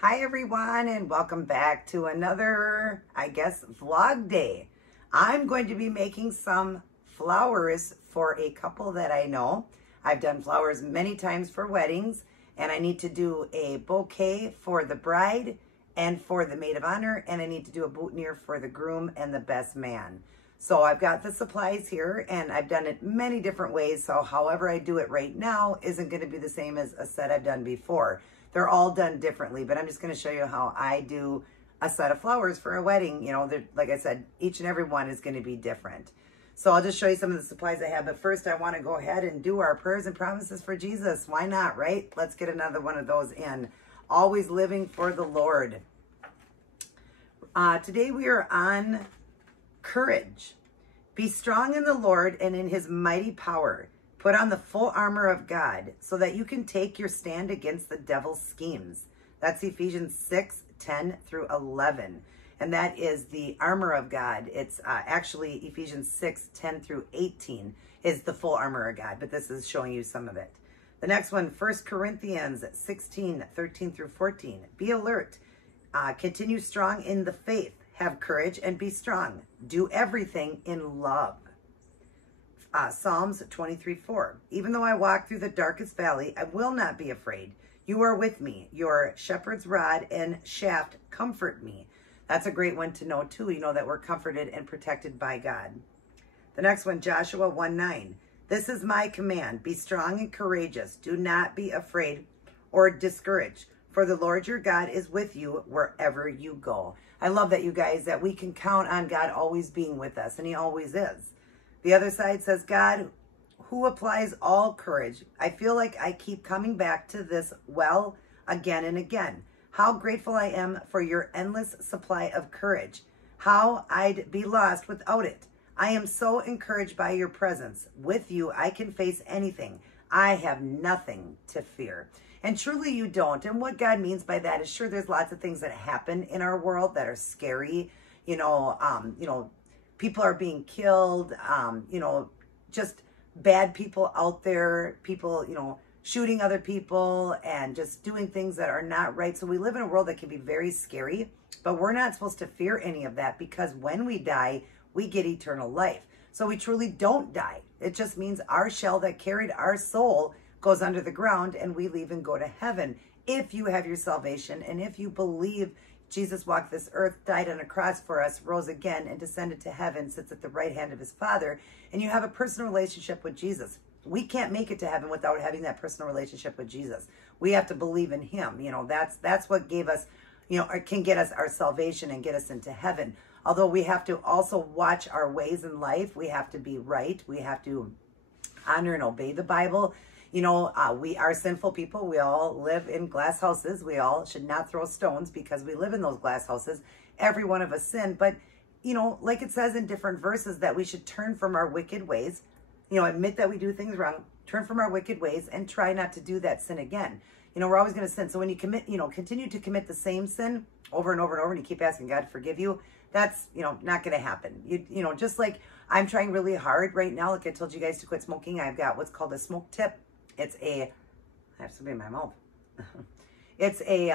Hi everyone, and welcome back to another, vlog day. I'm going to be making some flowers for a couple that I know. I've done flowers many times for weddings, and I need to do a bouquet for the bride and for the maid of honor, and I need to do a boutonniere for the groom and the best man. So I've got the supplies here, and I've done it many different ways, so however I do it right now isn't going to be the same as a set I've done before. They're all done differently, but I'm just going to show you how I do a set of flowers for a wedding. You know, like I said, each and every one is going to be different. So I'll just show you some of the supplies I have. But first, I want to go ahead and do our prayers and promises for Jesus. Why not, right? Let's get another one of those in. Always living for the Lord. Today we are on courage. Be strong in the Lord and in his mighty power. Put on the full armor of God so that you can take your stand against the devil's schemes. That's Ephesians 6:10 through 11. And that is the armor of God. It's actually Ephesians 6:10 through 18 is the full armor of God, but this is showing you some of it. The next one, 1 Corinthians 16:13 through 14. Be alert. Continue strong in the faith. Have courage and be strong. Do everything in love. Psalms 23:4. Even though I walk through the darkest valley, I will not be afraid. You are with me. Your shepherd's rod and shaft comfort me. That's a great one to know too. You know that we're comforted and protected by God. The next one, Joshua 1:9. This is my command. Be strong and courageous. Do not be afraid or discouraged, for the Lord your God is with you wherever you go. I love that, you guys, that we can count on God always being with us, and he always is. The other side says, God, who applies all courage. I feel like I keep coming back to this well again and again. How grateful I am for your endless supply of courage. How I'd be lost without it. I am so encouraged by your presence. With you, I can face anything. I have nothing to fear. And truly you don't. And what God means by that is, sure, there's lots of things that happen in our world that are scary. People are being killed, just bad people out there, people, shooting other people and just doing things that are not right. So we live in a world that can be very scary, but we're not supposed to fear any of that, because when we die, we get eternal life. So we truly don't die. It just means our shell that carried our soul goes under the ground and we leave and go to heaven. If you have your salvation and if you believe Jesus walked this earth, died on a cross for us, rose again, and descended to heaven, sits at the right hand of his Father, and you have a personal relationship with Jesus. We can't make it to heaven without having that personal relationship with Jesus. We have to believe in him. That's what gave us, or can get us our salvation and get us into heaven. Although we have to also watch our ways in life. We have to be right. We have to honor and obey the Bible. We are sinful people. We all live in glass houses. We all should not throw stones because we live in those glass houses. Every one of us sin. But, like it says in different verses, that we should turn from our wicked ways, admit that we do things wrong, turn from our wicked ways, and try not to do that sin again. We're always going to sin. So when you continue to commit the same sin over and over and over, and you keep asking God to forgive you, that's, not going to happen. Just like I'm trying really hard right now, like I told you guys to quit smoking, I've got what's called a smoke tip. I have something in my mouth. It's a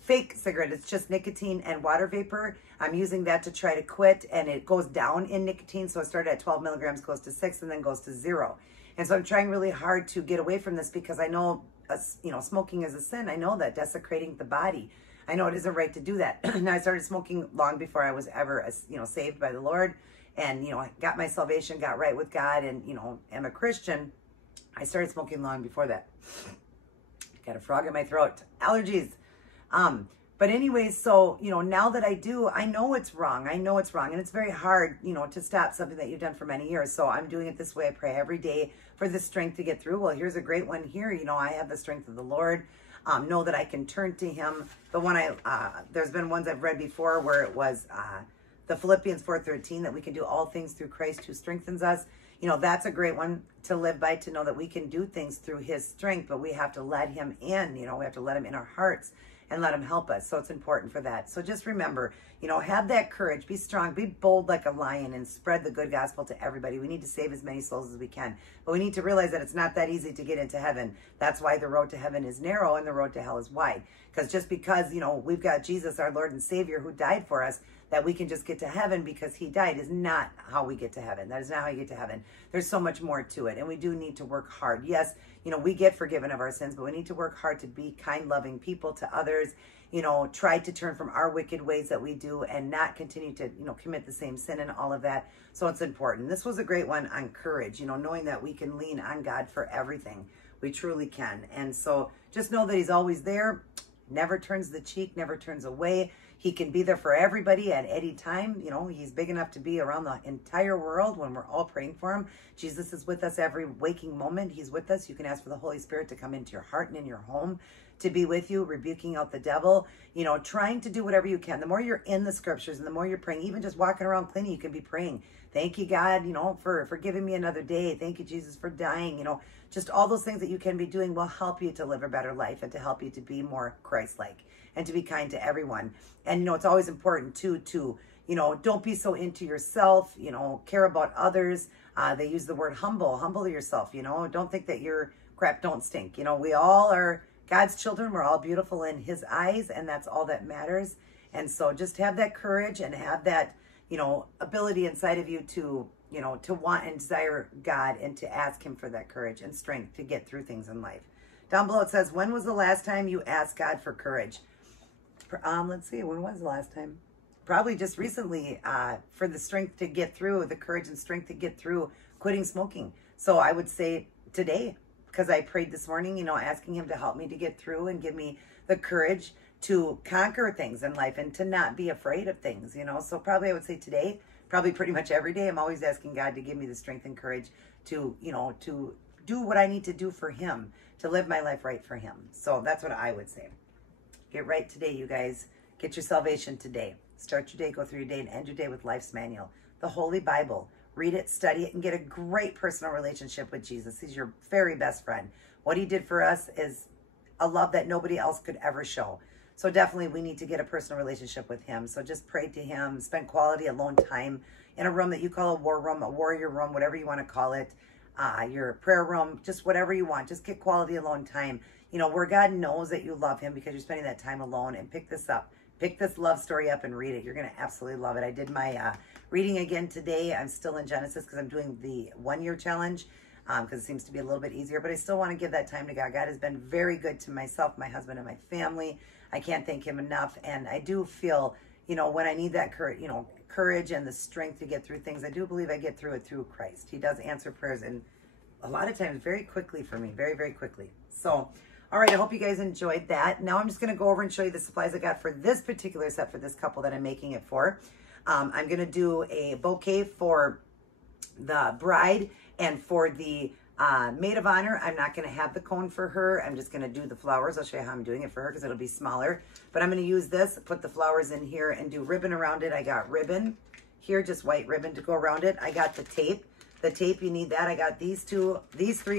fake cigarette. It's just nicotine and water vapor. I'm using that to try to quit, and it goes down in nicotine. So it started at 12 milligrams, goes to 6, and then goes to 0. And so I'm trying really hard to get away from this, because I know, smoking is a sin. I know that, desecrating the body. I know it isn't right to do that. And I started smoking long before I was ever, saved by the Lord, and, I got my salvation, got right with God, and, am a Christian. I started smoking long before that. Got a frog in my throat. Allergies. But anyways, so, now that I do, I know it's wrong. I know it's wrong. And it's very hard, to stop something that you've done for many years. So I'm doing it this way. I pray every day for the strength to get through. Well, here's a great one here. I have the strength of the Lord. Know that I can turn to him. The one there's been ones I've read before where it was the Philippians 4:13, that we can do all things through Christ who strengthens us. That's a great one to live by, to know that we can do things through his strength, but we have to let him in. We have to let him in our hearts and let him help us. So it's important for that. So just remember, you know, have that courage, be strong, be bold like a lion, and spread the good gospel to everybody. We need to save as many souls as we can, but we need to realize that it's not that easy to get into heaven. That's why the road to heaven is narrow and the road to hell is wide. Because just because, you know, we've got Jesus, our Lord and Savior, who died for us, that we can just get to heaven because he died is not how we get to heaven. That is not how you get to heaven. There's so much more to it. And we do need to work hard. Yes, you know, we get forgiven of our sins, but we need to work hard to be kind, loving people to others, you know, try to turn from our wicked ways that we do and not continue to, you know, commit the same sin and all of that. So it's important. This was a great one on courage, you know, knowing that we can lean on God for everything. We truly can. And so just know that he's always there, never turns the cheek, never turns away. He can be there for everybody at any time. You know, he's big enough to be around the entire world when we're all praying for him. Jesus is with us every waking moment. He's with us. You can ask for the Holy Spirit to come into your heart and in your home to be with you, rebuking out the devil, you know, trying to do whatever you can. The more you're in the scriptures and the more you're praying, even just walking around cleaning, you can be praying. Thank you, God, you know, for giving me another day. Thank you, Jesus, for dying. You know, just all those things that you can be doing will help you to live a better life and to help you to be more Christ-like and to be kind to everyone. And, you know, it's always important too, to, you know, don't be so into yourself, you know, care about others. They use the word humble yourself, you know, don't think that your crap don't stink. You know, we all are God's children. We're all beautiful in his eyes, and that's all that matters. And so just have that courage and have that, you know, ability inside of you to, you know, to want and desire God and to ask him for that courage and strength to get through things in life. Down below it says, when was the last time you asked God for courage? Let's see, when was the last time? Probably just recently, for the strength to get through, the courage and strength to get through quitting smoking. So I would say today, because I prayed this morning, you know, asking him to help me to get through and give me the courage to conquer things in life and to not be afraid of things, you know. So probably I would say today, probably pretty much every day, I'm always asking God to give me the strength and courage to, you know, to do what I need to do for him, to live my life right for him. So that's what I would say. Get right today, you guys. Get your salvation today. Start your day, go through your day, and end your day with Life's Manual, the Holy Bible. Read it, study it, and get a great personal relationship with Jesus. He's your very best friend. What he did for us is a love that nobody else could ever show. So definitely we need to get a personal relationship with him. So just pray to him, spend quality alone time in a room that you call a war room, a warrior room, whatever you want to call it, your prayer room, just whatever you want. Just get quality alone time, you know, where God knows that you love him because you're spending that time alone. And pick this up. Pick this love story up and read it. You're going to absolutely love it. I did my reading again today. I'm still in Genesis because I'm doing the 1-year challenge because it seems to be a little bit easier. But I still want to give that time to God. God has been very good to myself, my husband, and my family. I can't thank him enough. And I do feel, you know, when I need that courage, you know, courage and the strength to get through things, I do believe I get through it through Christ. He does answer prayers, and a lot of times very quickly for me, very, very quickly. So, all right, I hope you guys enjoyed that. Now I'm just going to go over and show you the supplies I got for this particular set for this couple that I'm making it for. I'm going to do a bouquet for the bride and for the maid of honor. I'm not going to have the cone for her. I'm just going to do the flowers. I'll show you how I'm doing it for her because it'll be smaller. But I'm going to use this, put the flowers in here, and do ribbon around it. I got ribbon here, just white ribbon to go around it. I got the tape. The tape, you need that. I got these two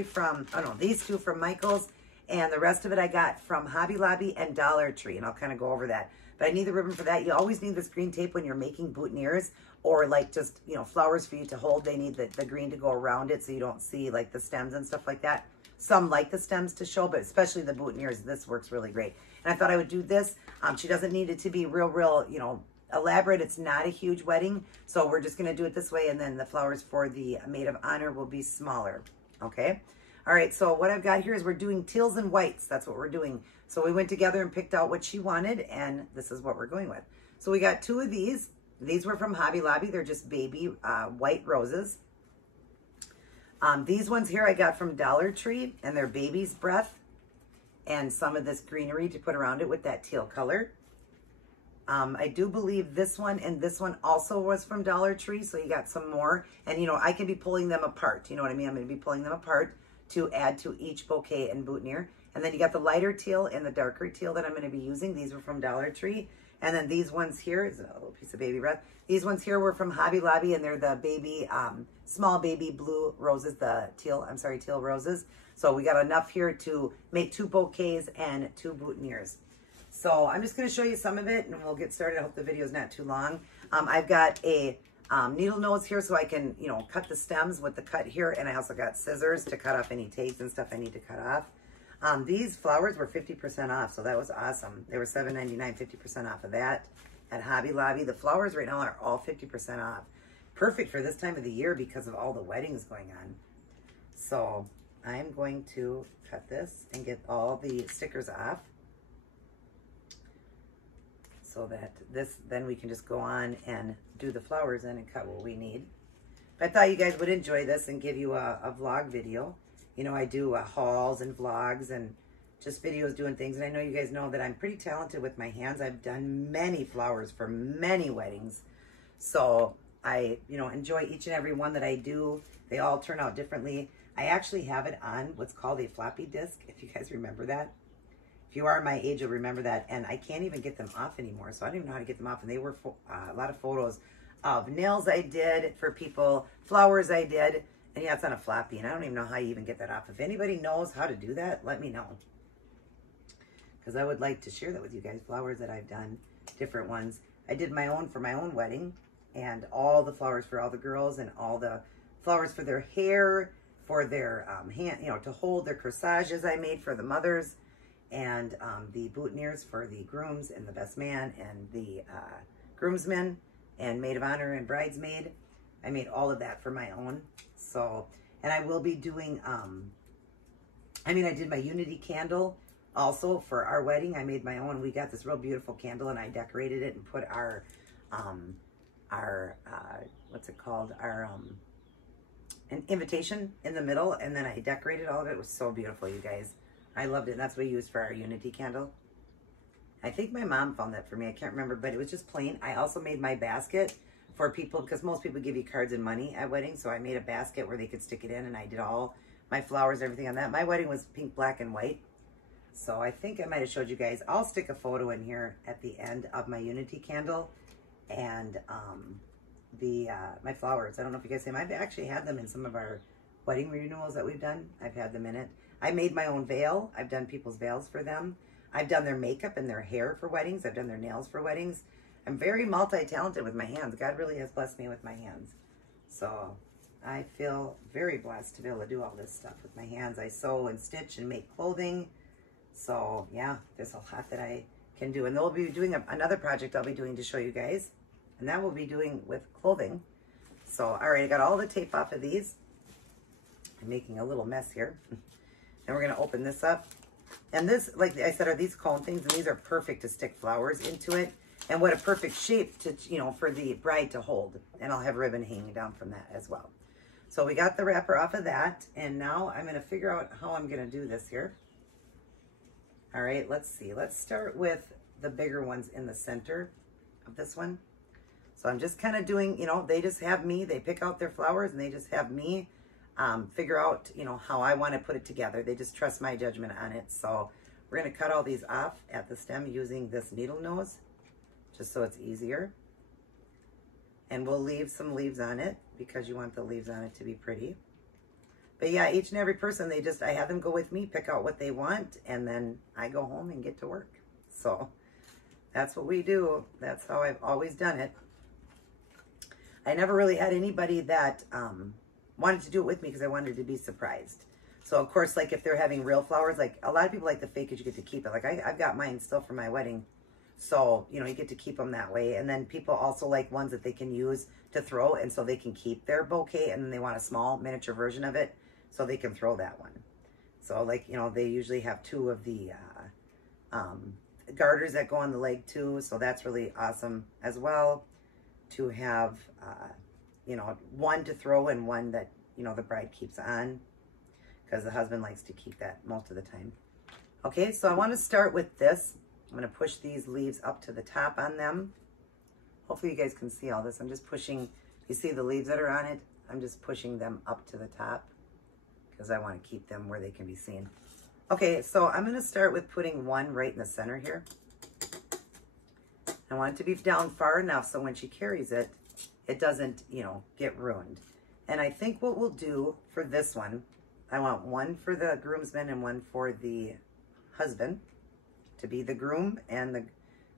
from Michael's. And the rest of it I got from Hobby Lobby and Dollar Tree. And I'll kind of go over that. But I need the ribbon for that. You always need this green tape when you're making boutonnieres or like just, you know, flowers for you to hold. They need the green to go around it so you don't see like the stems and stuff like that. Some like the stems to show, but especially the boutonnieres, this works really great. And I thought I would do this. She doesn't need it to be real, you know, elaborate. It's not a huge wedding. So we're just going to do it this way. And then the flowers for the maid of honor will be smaller. Okay. All right, so what I've got here is we're doing teals and whites. That's what we're doing. So we went together and picked out what she wanted, and this is what we're going with. So we got 2 of these. These were from Hobby Lobby. They're just baby white roses. These ones here I got from Dollar Tree, and they're baby's breath and some of this greenery to put around it with that teal color. I do believe this one and this one also was from Dollar Tree, so you got some more. And, you know, I can be pulling them apart. You know what I mean? I'm going to be pulling them apart to add to each bouquet and boutonniere. And then you got the lighter teal and the darker teal that I'm going to be using. These were from Dollar Tree. And then these ones here is a little piece of baby breath. These ones here were from Hobby Lobby, and they're the baby, small baby blue roses, teal roses. So we got enough here to make 2 bouquets and 2 boutonnieres. So I'm just going to show you some of it and we'll get started. I hope the video is not too long. I've got a needle nose here so I can, you know, cut the stems with the cut here. And I also got scissors to cut off any tags and stuff I need to cut off. These flowers were 50% off, so that was awesome. They were $7.99, 50% off of that at Hobby Lobby. The flowers right now are all 50% off. Perfect for this time of the year because of all the weddings going on. So I'm going to cut this and get all the stickers off so that then we can just go on and do the flowers in and cut what we need. I thought you guys would enjoy this and give you a vlog video. You know, I do hauls and vlogs and just videos doing things. And I know you guys know that I'm pretty talented with my hands. I've done many flowers for many weddings. So I, you know, enjoy each and every one that I do. They all turn out differently. I actually have it on what's called a floppy disk, if you guys remember that. If you are my age, you'll remember that. And I can't even get them off anymore. So I don't even know how to get them off. And they were a lot of photos of nails I did for people, flowers I did. And yeah, it's on a floppy, and I don't even know how you even get that off. If anybody knows how to do that, let me know. Because I would like to share that with you guys, flowers that I've done, different ones. I did my own for my own wedding, and all the flowers for all the girls, and all the flowers for their hair, for their hand, you know, to hold their corsages I made for the mothers, and the boutonnieres for the grooms, and the best man, and the groomsmen, and maid of honor, and bridesmaid. I made all of that for my own. So, and I will be doing, I did my unity candle also for our wedding. I made my own. We got this real beautiful candle and I decorated it and put our what's it called? An invitation in the middle. And then I decorated all of it. It was so beautiful, you guys. I loved it. And that's what we used for our unity candle. I think my mom found that for me. I can't remember, but it was just plain. I also made my basket for people, because most people give you cards and money at weddings. So I made a basket where they could stick it in, and I did all my flowers, everything on that. My wedding was pink, black, and white. So I think I might have showed you guys. I'll stick a photo in here at the end of my unity candle and my flowers. I don't know if you guys see them. I've actually had them in some of our wedding renewals that we've done. I've had them in it. I made my own veil. I've done people's veils for them. I've done their makeup and their hair for weddings. I've done their nails for weddings. I'm very multi-talented with my hands. God really has blessed me with my hands. So I feel very blessed to be able to do all this stuff with my hands. I sew and stitch and make clothing. So yeah, there's a lot that I can do. And they'll be doing another project I'll be doing to show you guys. And that will be doing with clothing. So, all right, I got all the tape off of these. I'm making a little mess here. And we're going to open this up. And this, like I said, are these cone things. And these are perfect to stick flowers into it. And what a perfect shape to, you know, for the bride to hold. And I'll have ribbon hanging down from that as well. So we got the wrapper off of that. And now I'm going to figure out how I'm going to do this here. All right, let's see. Let's start with the bigger ones in the center of this one. So I'm just kind of doing, you know, they just have me. They pick out their flowers and they just have me figure out, you know, how I want to put it together. They just trust my judgment on it. So we're going to cut all these off at the stem using this needle nose, just so it's easier. And we'll leave some leaves on it because you want the leaves on it to be pretty. But yeah, each and every person, I have them go with me, pick out what they want, and then I go home and get to work. So that's what we do. That's how I've always done it. I never really had anybody that wanted to do it with me because I wanted to be surprised. So of course, like if they're having real flowers, like a lot of people like the fake because you get to keep it. Like I've got mine still for my wedding. So, you know, you get to keep them that way. And then people also like ones that they can use to throw. And so they can keep their bouquet and then they want a small miniature version of it. So they can throw that one. So like, you know, they usually have two of the garters that go on the leg too. So that's really awesome as well to have, you know, one to throw and one that, you know, the bride keeps on because the husband likes to keep that most of the time. Okay, so I want to start with this. I'm going to push these leaves up to the top on them. Hopefully you guys can see all this. I'm just pushing, you see the leaves that are on it? I'm just pushing them up to the top because I want to keep them where they can be seen. Okay, so I'm going to start with putting one right in the center here. I want it to be down far enough so when she carries it, it doesn't, you know, get ruined. And I think what we'll do for this one, I want one for the groomsmen and one for the husband. to be the groom and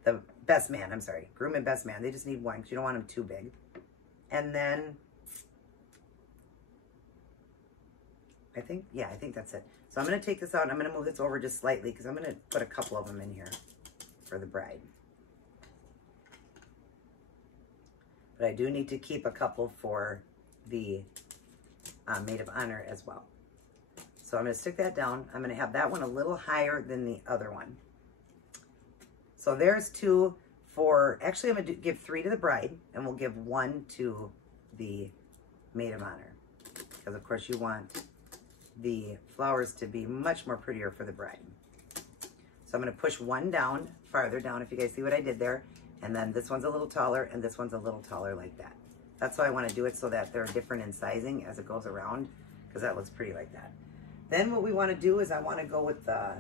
the best man. I'm sorry, groom and best man. They just need one because you don't want them too big. And then I think that's it. So I'm going to take this out and I'm going to move this over just slightly because I'm going to put a couple of them in here for the bride. But I do need to keep a couple for the maid of honor as well. So I'm going to stick that down. I'm going to have that one a little higher than the other one. So there's 2 for, actually I'm going to give 3 to the bride, and we'll give 1 to the maid of honor. Because of course you want the flowers to be much more prettier for the bride. So I'm going to push 1 down, farther down, if you guys see what I did there. And then this one's a little taller, and this one's a little taller like that. That's why I want to do it, so that they're different in sizing as it goes around, because that looks pretty like that. Then what we want to do is I want to go with the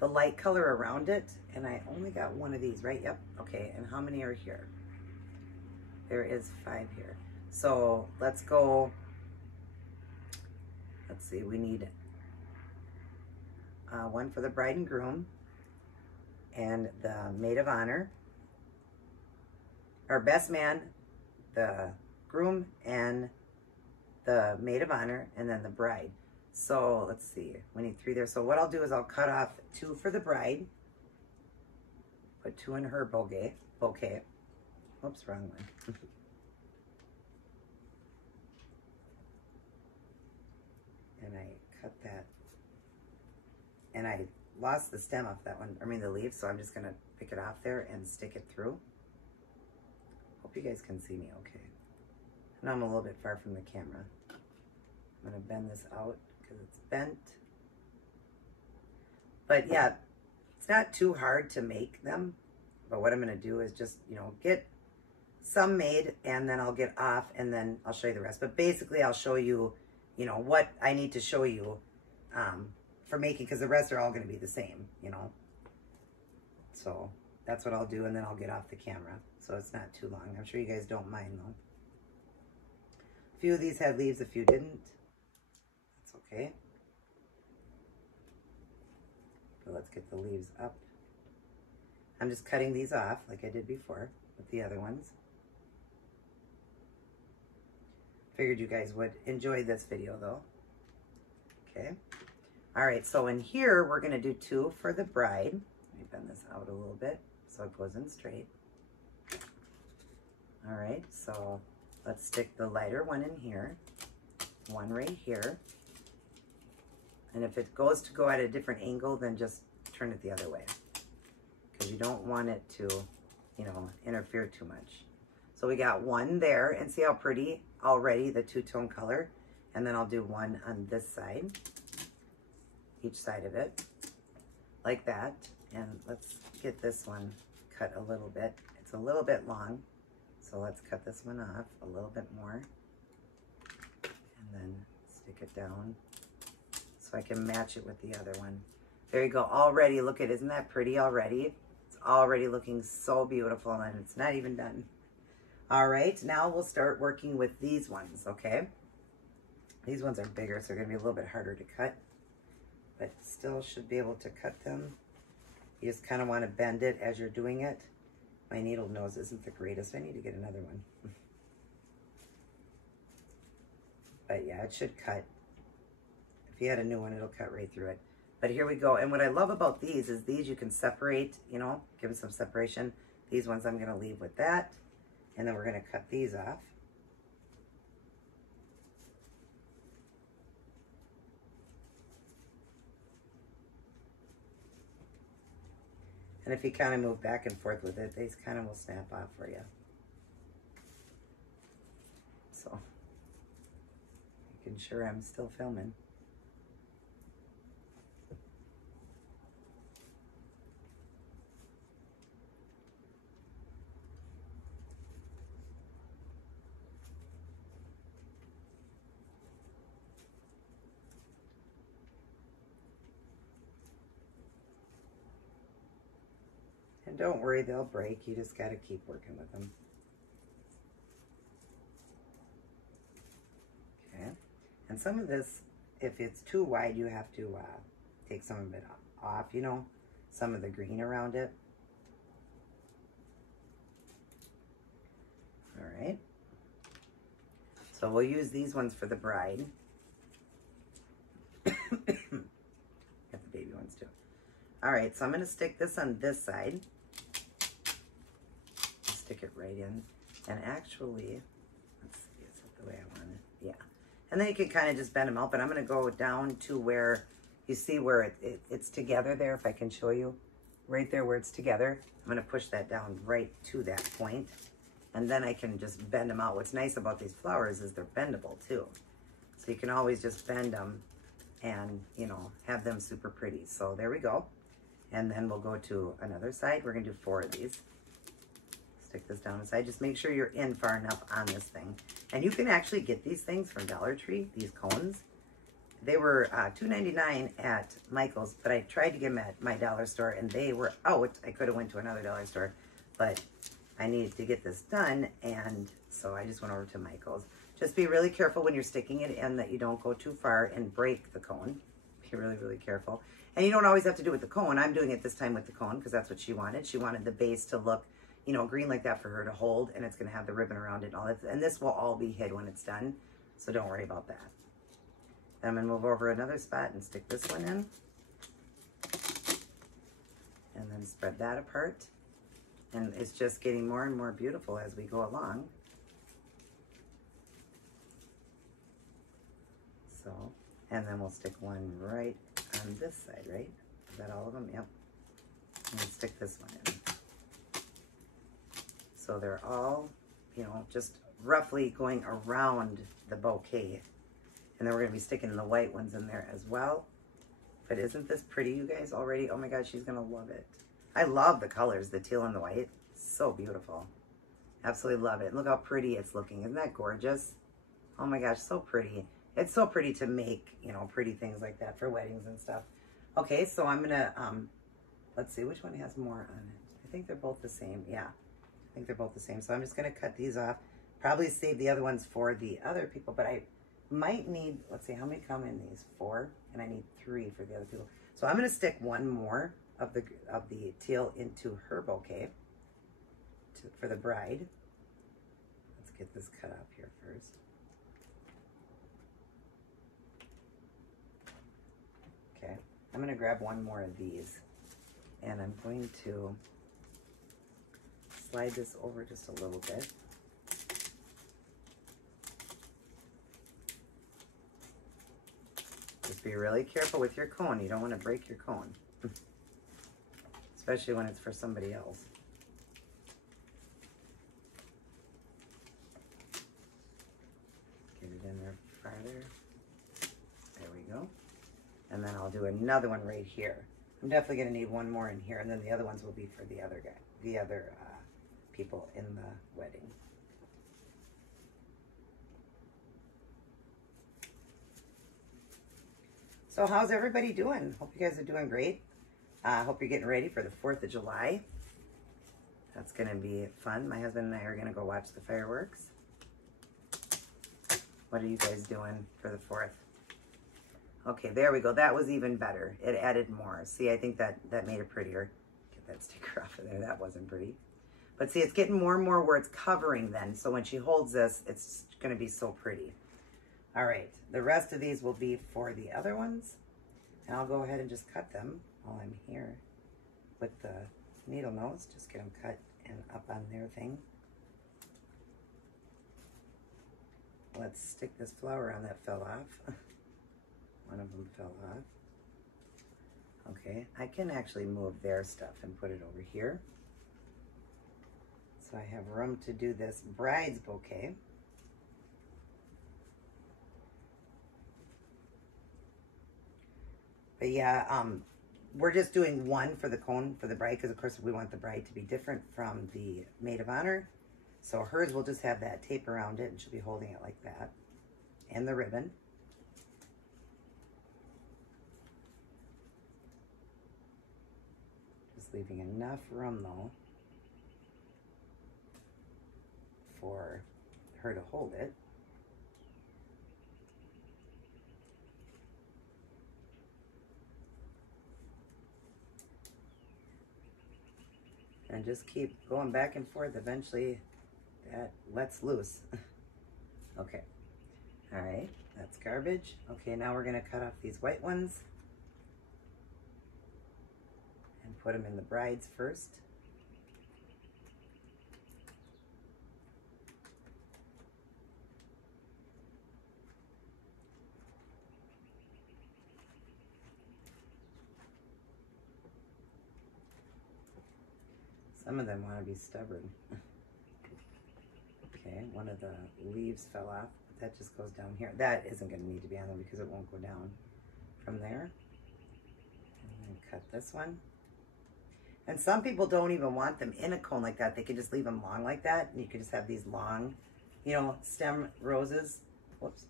light color around it, and I only got 1 of these, right? Yep. Okay, and how many are here? There is 5 here. So let's go, let's see, we need 1 for the bride and groom and the maid of honor, or best man, the groom, and the maid of honor, and then the bride. So let's see, we need 3 there. So what I'll do is I'll cut off 2 for the bride, put 2 in her bouquet. Oops, wrong one. And I cut that, and I lost the stem off that one, I mean the leaf, so I'm just gonna pick it off there and stick it through. Hope you guys can see me okay. I know I'm a little bit far from the camera. I'm gonna bend this out because it's bent. But yeah, it's not too hard to make them. But what I'm gonna do is just, you know, get some made, and then I'll get off, and then I'll show you the rest. But basically I'll show you, you know, what I need to show you for making, because the rest are all gonna be the same, you know. So that's what I'll do, and then I'll get off the camera. So it's not too long. I'm sure you guys don't mind though. A few of these had leaves, a few didn't. That's okay. But let's get the leaves up. I'm just cutting these off like I did before with the other ones. Figured you guys would enjoy this video though. Okay. All right, so in here we're gonna do 2 for the bride. Let me bend this out a little bit so it goes in straight. All right, so let's stick the lighter one in here, 1 right here. And if it goes to go at a different angle, then just turn it the other way, because you don't want it to, you know, interfere too much. So we got 1 there, and see how pretty already, the 2-tone color. And then I'll do 1 on this side, each side of it, like that. And let's get this one cut a little bit. It's a little bit long, so let's cut this one off a little bit more, and then stick it down so I can match it with the other one. There you go. Already, look at, isn't that pretty already? It's already looking so beautiful, and it's not even done. All right, now we'll start working with these ones, okay? These ones are bigger, so they're gonna be a little bit harder to cut, but still should be able to cut them. You just kind of want to bend it as you're doing it. My needle nose isn't the greatest. I need to get another one. But yeah, it should cut. If you had a new one, it'll cut right through it. But here we go. And what I love about these is these you can separate, you know, give them some separation. These ones I'm going to leave with that. And then we're going to cut these off. And if you kind of move back and forth with it, these kind of will snap off for you. So, making sure I'm still filming. And don't worry, they'll break. You just got to keep working with them. Okay. And some of this, if it's too wide, you have to take some of it off, you know. some of the green around it. All right. So we'll use these ones for the bride. Got the baby ones too. All right, so I'm going to stick this on this side. Stick it right in. And actually, let's see, is it the way I want it? Yeah. And then you can kind of just bend them out, but I'm going to go down to where you see where it's together there, if I can show you. Right there where it's together. I'm going to push that down right to that point. And then I can just bend them out. What's nice about these flowers is they're bendable too. So you can always just bend them and, you know, have them super pretty. So there we go. And then we'll go to another side. We're going to do 4 of these. Stick this down inside. Just make sure you're in far enough on this thing. And you can actually get these things from Dollar Tree, these cones. They were $2.99 at Michael's, but I tried to get them at my dollar store and they were out. I could have went to another dollar store, but I needed to get this done, and so I just went over to Michael's. Just be really careful when you're sticking it in that you don't go too far and break the cone. Be really, really careful. And you don't always have to do it with the cone. I'm doing it this time with the cone because that's what she wanted. She wanted the base to look, you know, green like that for her to hold, and it's going to have the ribbon around it and all that. And this will all be hid when it's done, so don't worry about that. I'm going to move over another spot and stick this one in. And then spread that apart. And it's just getting more and more beautiful as we go along. So, and then we'll stick one right on this side, right? Is that all of them? Yep. And we'll stick this one in. So they're all, you know, just roughly going around the bouquet. And then we're going to be sticking the white ones in there as well. But isn't this pretty, you guys, already? Oh my gosh, she's going to love it. I love the colors, the teal and the white. So beautiful. Absolutely love it. Look how pretty it's looking. Isn't that gorgeous? Oh my gosh, so pretty. It's so pretty to make, you know, pretty things like that for weddings and stuff. Okay, so I'm going to, let's see, which one has more on it? I think they're both the same. Yeah, I think they're both the same. So I'm just going to cut these off. Probably save the other ones for the other people, but I might need, let's see, how many come in these? 4, and I need 3 for the other people. So I'm going to stick one more of the teal into her bouquet for the bride. Let's get this cut up here first. Okay, I'm going to grab one more of these, and I'm going to slide this over just a little bit. Just be really careful with your cone. You don't want to break your cone, especially when it's for somebody else. Get it in there farther. There we go. And then I'll do another one right here. I'm definitely going to need one more in here, and then the other ones will be for the other guy, the other people in the wedding. So how's everybody doing? Hope you guys are doing great. Hope you're getting ready for the 4th of July. That's going to be fun. My husband and I are going to go watch the fireworks. What are you guys doing for the 4th? Okay, there we go. That was even better. It added more. See, I think that made it prettier. Get that sticker off of there. That wasn't pretty. But see, it's getting more and more where it's covering then. So when she holds this, it's going to be so pretty. All right, the rest of these will be for the other ones. And I'll go ahead and just cut them while I'm here with the needle nose. Just get them cut and up on their thing. Let's stick this flower on that fell off. One of them fell off. Okay, I can actually move their stuff and put it over here. So I have room to do this bride's bouquet. But yeah, we're just doing one for the cone for the bride because, of course, we want the bride to be different from the maid of honor. So hers will just have that tape around it, and she'll be holding it like that. And the ribbon. Just leaving enough room, though, for her to hold it. And just keep going back and forth. Eventually that lets loose. Okay. All right, that's garbage. Okay, now we're gonna cut off these white ones and put them in the brides first. Some of them want to be stubborn. Okay, one of the leaves fell off, but that just goes down here. That isn't going to need to be on there because it won't go down from there. And then cut this one. And some people don't even want them in a cone like that. They can just leave them long like that. And you can just have these long, you know, stem roses. Whoops.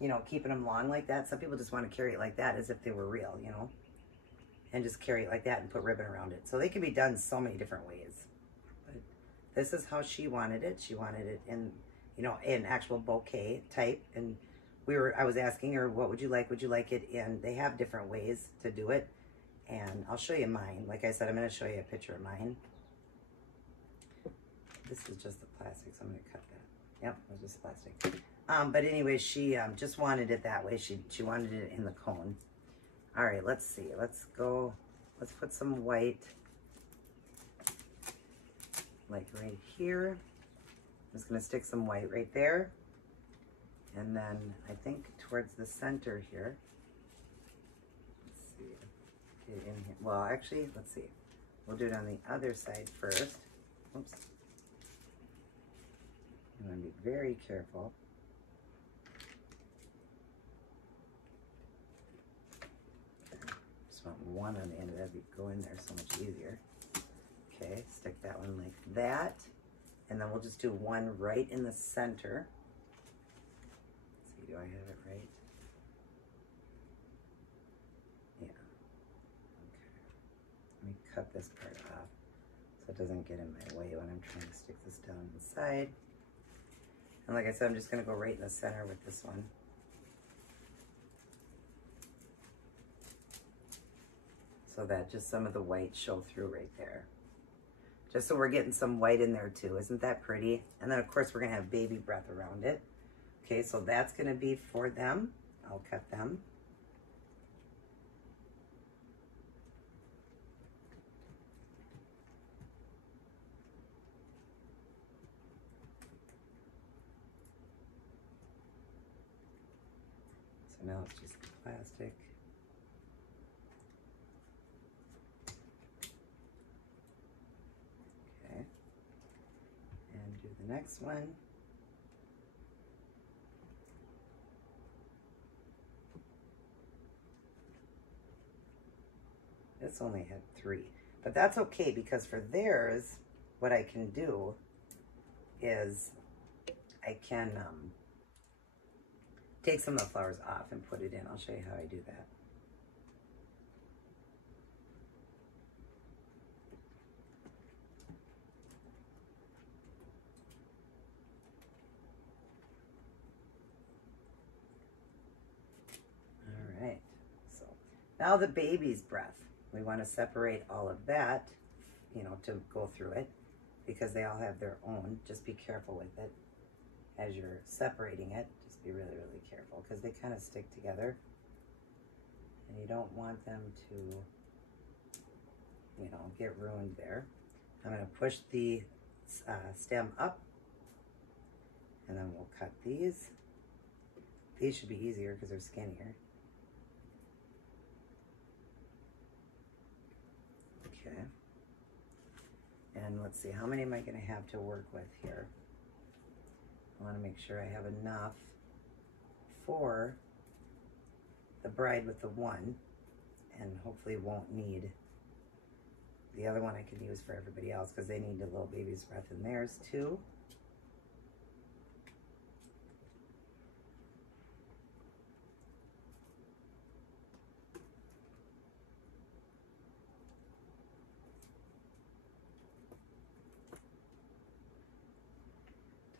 You know, keeping them long like that. Some people just want to carry it like that as if they were real, you know. And just carry it like that and put ribbon around it. So they can be done so many different ways. But this is how she wanted it. She wanted it in, you know, in actual bouquet type. And I was asking her, what would you like? Would you like it in? They have different ways to do it. And I'll show you mine. Like I said, I'm going to show you a picture of mine. This is just the plastic, so I'm going to cut that. Yep, it was just plastic. But anyway, she just wanted it that way. She wanted it in the cone. All right, let's see. Let's go. Let's put some white, like right here. I'm just going to stick some white right there. And then I think towards the center here. Let's see. Get in here. Well, actually, let's see. We'll do it on the other side first. Oops. I'm going to be very careful. Want one on the end of that, go in there so much easier. Okay, stick that one like that, and then we'll just do one right in the center. Let's see, do I have it right? Yeah. Okay. Let me cut this part off so it doesn't get in my way when I'm trying to stick this down inside. And like I said, I'm just going to go right in the center with this one. So that just some of the white show through right there. Just so we're getting some white in there too. Isn't that pretty? And then of course we're gonna have baby breath around it. Okay, so that's gonna be for them. I'll cut them. So now it's just the plastic. The next one. This only had 3, but that's okay because for theirs, what I can do is I can take some of the flowers off and put it in. I'll show you how I do that. Now the baby's breath. We want to separate all of that, you know, to go through it because they all have their own. Just be careful with it as you're separating it. Just be really, really careful because they kind of stick together and you don't want them to, you know, get ruined there. I'm going to push the stem up and then we'll cut these. These should be easier because they're skinnier. Okay, and let's see, how many am I going to have to work with here? I want to make sure I have enough for the bride with the one, and hopefully won't need the other one I can use for everybody else because they need the little baby's breath in theirs too.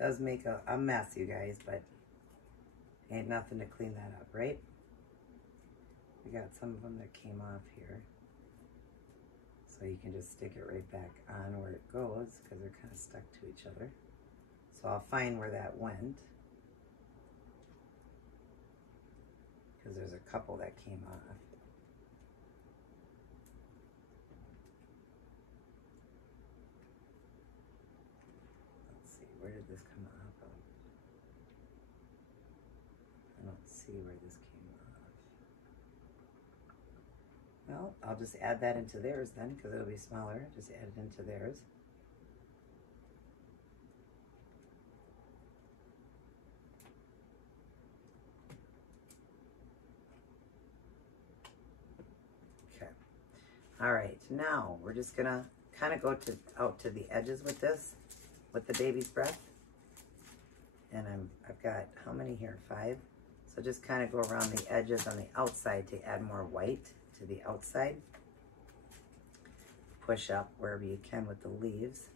Does make a mess, you guys, but ain't nothing to clean that up, right? We got some of them that came off here. So you can just stick it right back on where it goes because they're kind of stuck to each other. So I'll find where that went because there's a couple that came off. Let's see, where did this come off of? I don't see where this came off. Well, I'll just add that into theirs then because it'll be smaller. Just add it into theirs. All right, now we're just gonna kind of go out to the edges with this, with the baby's breath. And I've got, how many here? 5. So just kind of go around the edges on the outside to add more white to the outside. Push up wherever you can with the leaves.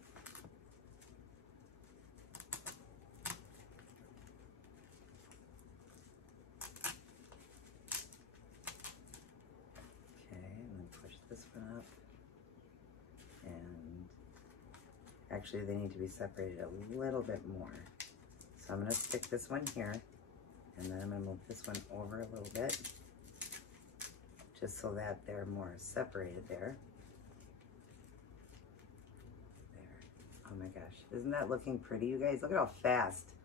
This one up, and actually they need to be separated a little bit more. So I'm going to stick this one here, and then I'm going to move this one over a little bit, just so that they're more separated there. There. Oh my gosh, isn't that looking pretty, you guys? Look at how fast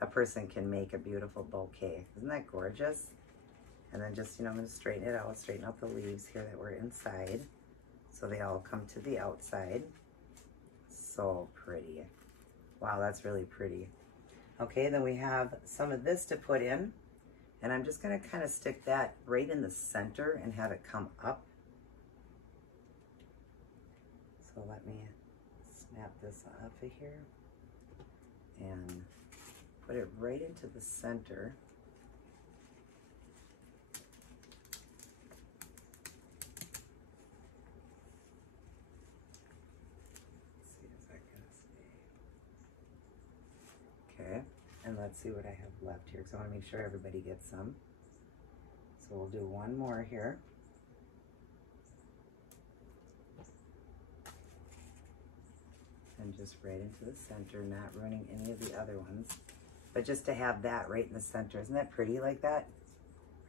a person can make a beautiful bouquet. Isn't that gorgeous? And then just, I'm going to straighten it out, straighten out the leaves here that were inside so they all come to the outside. So pretty. Wow, that's really pretty. Okay, then we have some of this to put in, and I'm just going to kind of stick that right in the center and have it come up. So let me snap this off of here and put it right into the center. Okay, and let's see what I have left here because I want to make sure everybody gets some. So we'll do one more here. And just right into the center, not ruining any of the other ones. But just to have that right in the center. Isn't that pretty like that?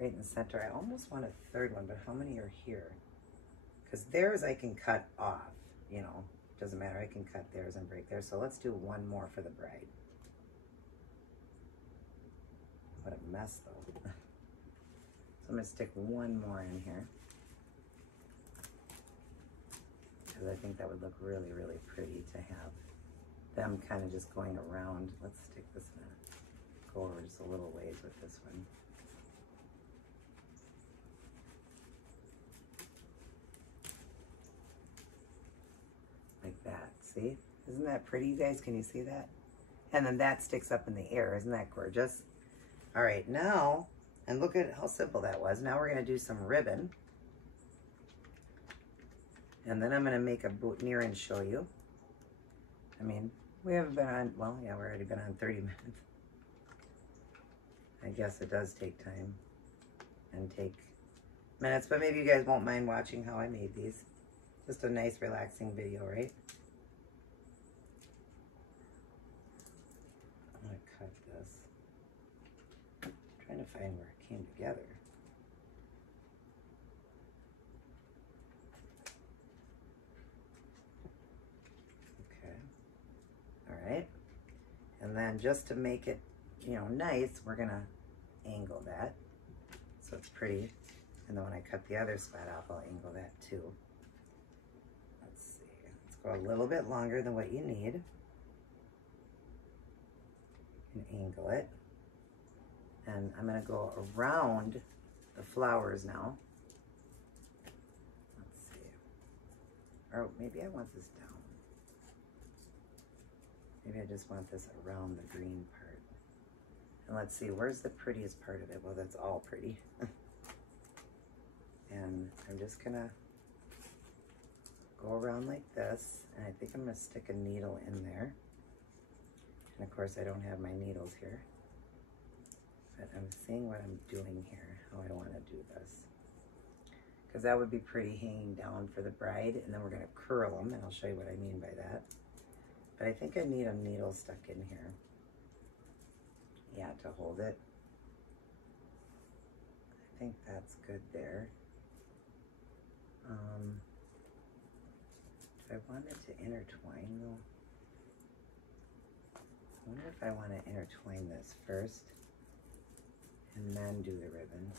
Right in the center. I almost want a third one, but how many are here? Because theirs I can cut off, doesn't matter. I can cut theirs and break theirs. So let's do one more for the bride. What a mess though. So I'm gonna stick one more in here because I think that would look really, really pretty to have them kind of just going around. Let's stick this in go over just a little ways with this one. Like that, see? Isn't that pretty, you guys? Can you see that? And then that sticks up in the air. Isn't that gorgeous? All right, now, and look at how simple that was. Now we're going to do some ribbon. And then I'm going to make a boutonniere and show you. I mean, we haven't been on, well, yeah, we've already been on 30 minutes. I guess it does take time and take minutes, but maybe you guys won't mind watching how I made these. Just a nice, relaxing video, right? I'm going to cut this. Trying to find where it came together. Okay. All right. And then just to make it, nice, we're going to angle that so it's pretty. And then when I cut the other spot off, I'll angle that too. Let's see. Let's go a little bit longer than what you need. And angle it. And I'm going to go around the flowers now. Let's see. Or maybe I want this down. Maybe I just want this around the green part. And let's see, where's the prettiest part of it? Well, that's all pretty. And I'm just going to go around like this. And I think I'm going to stick a needle in there. And of course, I don't have my needles here. But I'm seeing what I'm doing here, how I want to do this. because that would be pretty hanging down for the bride. And then we're going to curl them, and I'll show you what I mean by that. But I think I need a needle stuck in here. Yeah, to hold it. I think that's good there. If I wanted to intertwine though, I wonder if I want to intertwine this first and then do the ribbon.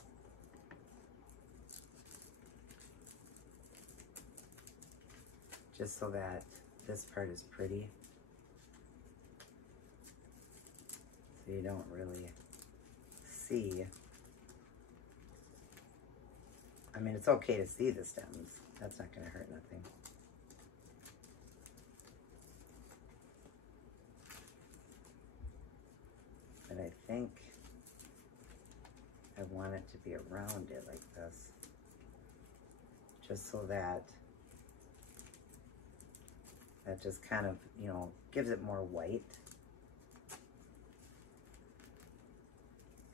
Just so that this part is pretty. So you don't really see. I mean, it's okay to see the stems. That's not going to hurt nothing. But I think I want it to be around it like this. Just so that just kind of, you know, gives it more white.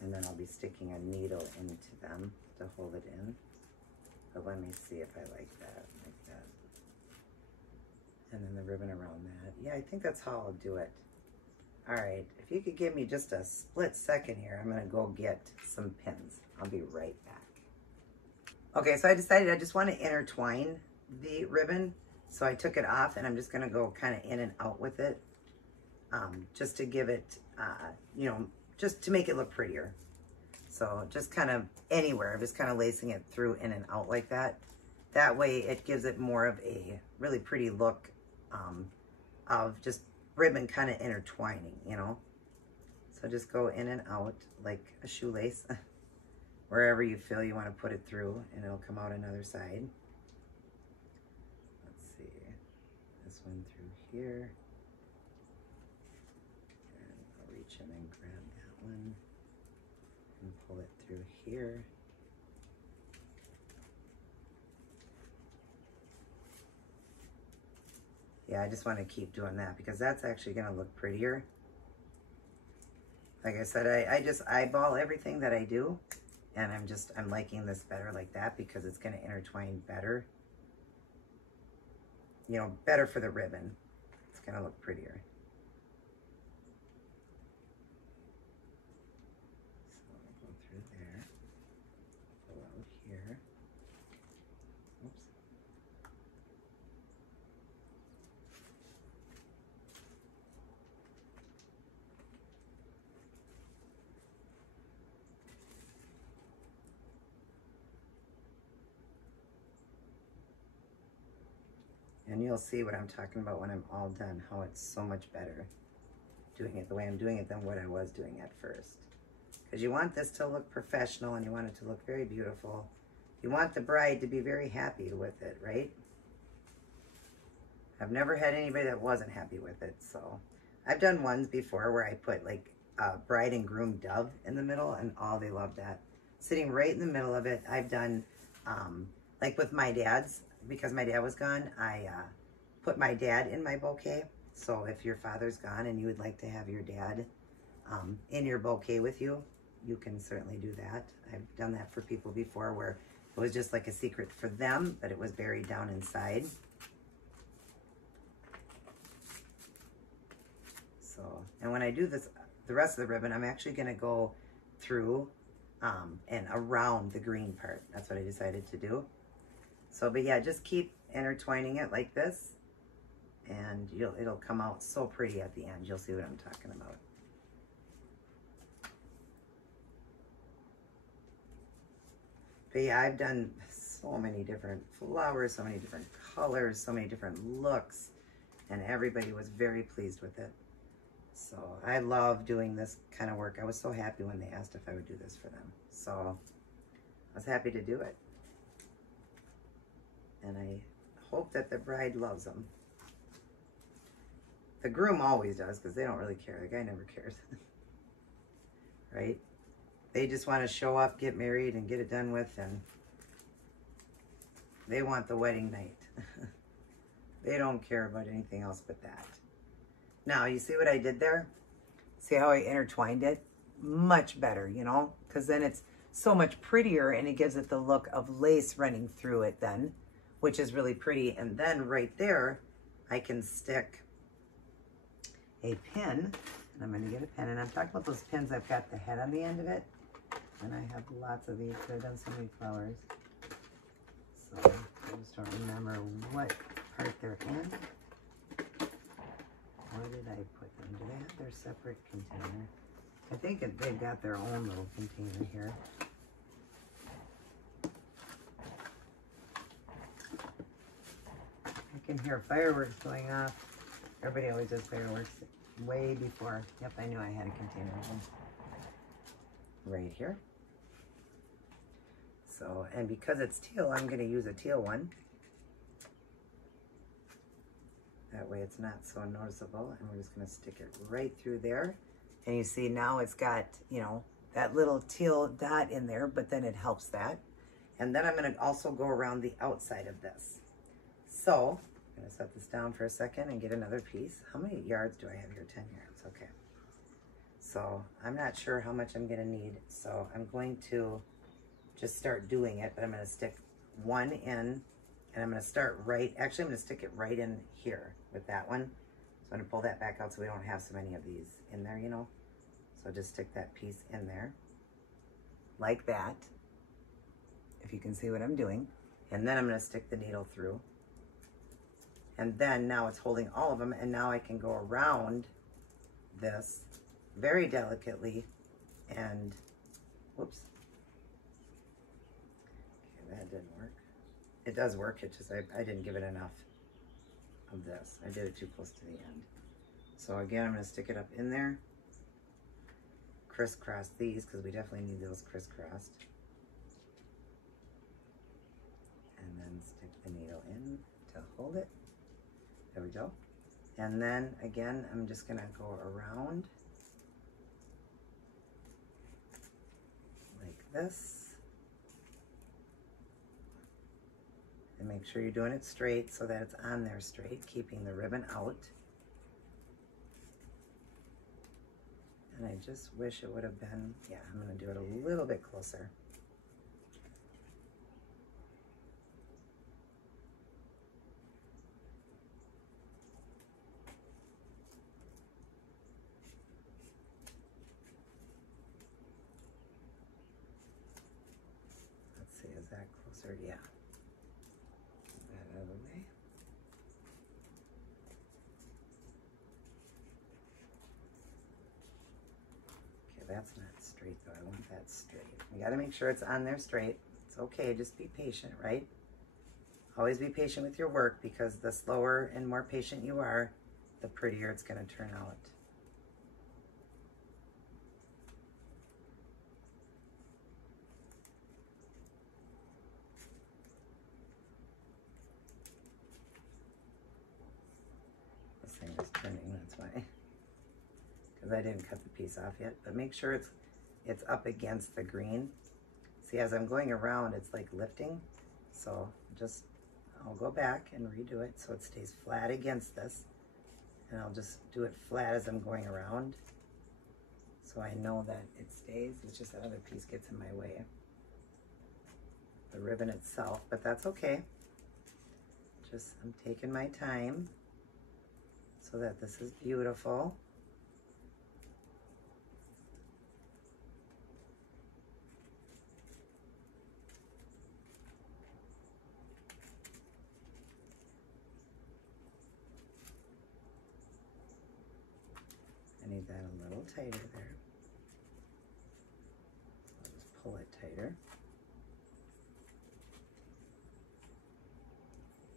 And then I'll be sticking a needle into them to hold it in. But let me see if I like that, And then the ribbon around that. Yeah, I think that's how I'll do it. All right, if you could give me just a split second here, I'm gonna go get some pins. I'll be right back. Okay, so I decided I just want to intertwine the ribbon. So I took it off, and I'm just gonna go kind of in and out with it, just to give it, you know, just to make it look prettier. So just kind of anywhere, I'm just kind of lacing it through in and out like that. That way it gives it more of a really pretty look of just ribbon kind of intertwining, you know. So just go in and out like a shoelace, wherever you feel you want to put it through, and it'll come out another side. Let's see, this one through here. And I'll reach in and grab that one and pull it through here. Yeah, I just want to keep doing that because that's actually going to look prettier. Like I said, I just eyeball everything that I do, and I'm liking this better like that because it's going to intertwine better. You know, better for the ribbon. It's going to look prettier. So I'll go through there, pull out here. Oops. And you'll see what I'm talking about when I'm all done, how it's so much better doing it the way I'm doing it than what I was doing at first. Because you want this to look professional, and you want it to look very beautiful. You want the bride to be very happy with it, right? I've never had anybody that wasn't happy with it. So I've done ones before where I put like a bride and groom dove in the middle, and they loved that. Sitting right in the middle of it. I've done, like with my dad's, because my dad was gone, I put my dad in my bouquet. So if your father's gone and you would like to have your dad in your bouquet with you, you can certainly do that. I've done that for people before where it was just like a secret for them, but it was buried down inside. So, and when I do this, the rest of the ribbon, I'm actually gonna go through and around the green part. That's what I decided to do. So, but yeah, just keep intertwining it like this, and it'll come out so pretty at the end. You'll see what I'm talking about. But yeah, I've done so many different flowers, so many different colors, so many different looks, and everybody was very pleased with it. So I love doing this kind of work. I was so happy when they asked if I would do this for them. So I was happy to do it. And I hope that the bride loves them. The groom always does, because they don't really care. The guy never cares. Right? They just want to show up, get married, and get it done with, and they want the wedding night. They don't care about anything else but that. Now, you see what I did there? See how I intertwined it? Much better, you know? Because then it's so much prettier, and it gives it the look of lace running through it then, which is really pretty. And then right there, I can stick a pin, and I'm going to get a pin, and I'm talking about those pins. I've got the head on the end of it, and I have lots of these. I've done so many flowers, so I just don't remember what part they're in. Where did I put them? Do they have their separate container? I think they've got their own little container here. I can hear fireworks going off. Everybody always does fireworks way before. Yep, I knew I had a container right here. So, and because it's teal, I'm going to use a teal one. That way it's not so noticeable. And we're just going to stick it right through there. And you see now it's got, you know, that little teal dot in there, but then it helps that. And then I'm going to also go around the outside of this. So I'm going to set this down for a second and get another piece. How many yards do I have here? 10 yards. Okay. So I'm not sure how much I'm going to need. So I'm going to just start doing it, but I'm going to stick one in, and I'm going to start right, actually I'm going to stick it right in here with that one. So I'm going to pull that back out so we don't have so many of these in there, you know. So just stick that piece in there like that, if you can see what I'm doing. And then I'm going to stick the needle through. And then now it's holding all of them, and now I can go around this very delicately and, whoops. Okay, that didn't work. It does work, it's just I didn't give it enough of this. I did it too close to the end. So again, I'm going to stick it up in there. Crisscross these, because we definitely need those crisscrossed. And then stick the needle in to hold it. There we go. And then again, I'm just going to go around like this. And make sure you're doing it straight so that it's on there straight, keeping the ribbon out. And I just wish it would have been, yeah, I'm going to do it a little bit closer. Let's see, is that closer? Yeah. That out of the way. That's not straight though. I want that straight. You got to make sure it's on there straight. It's okay. Just be patient, right? Always be patient with your work, because the slower and more patient you are, the prettier it's going to turn out. This thing is turning, that's why. Because I didn't cut the piece off yet, but make sure it's up against the green. See, as I'm going around, it's like lifting. So just, I'll go back and redo it so it stays flat against this. And I'll just do it flat as I'm going around, so I know that it stays. It's just that other piece gets in my way, the ribbon itself, but that's okay. Just, I'm taking my time so that this is beautiful. I need that a little tighter there. So I'll just pull it tighter.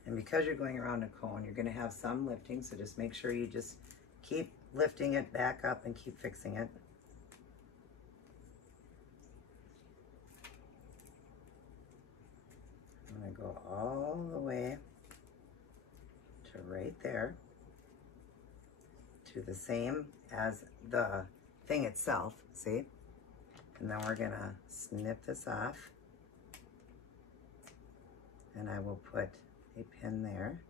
And because you're going around a cone, you're going to have some lifting, so just make sure you just keep lifting it back up and keep fixing it. I'm going to go all the way to right there, to the same as the thing itself, see? And then we're gonna snip this off, and I will put a pin there.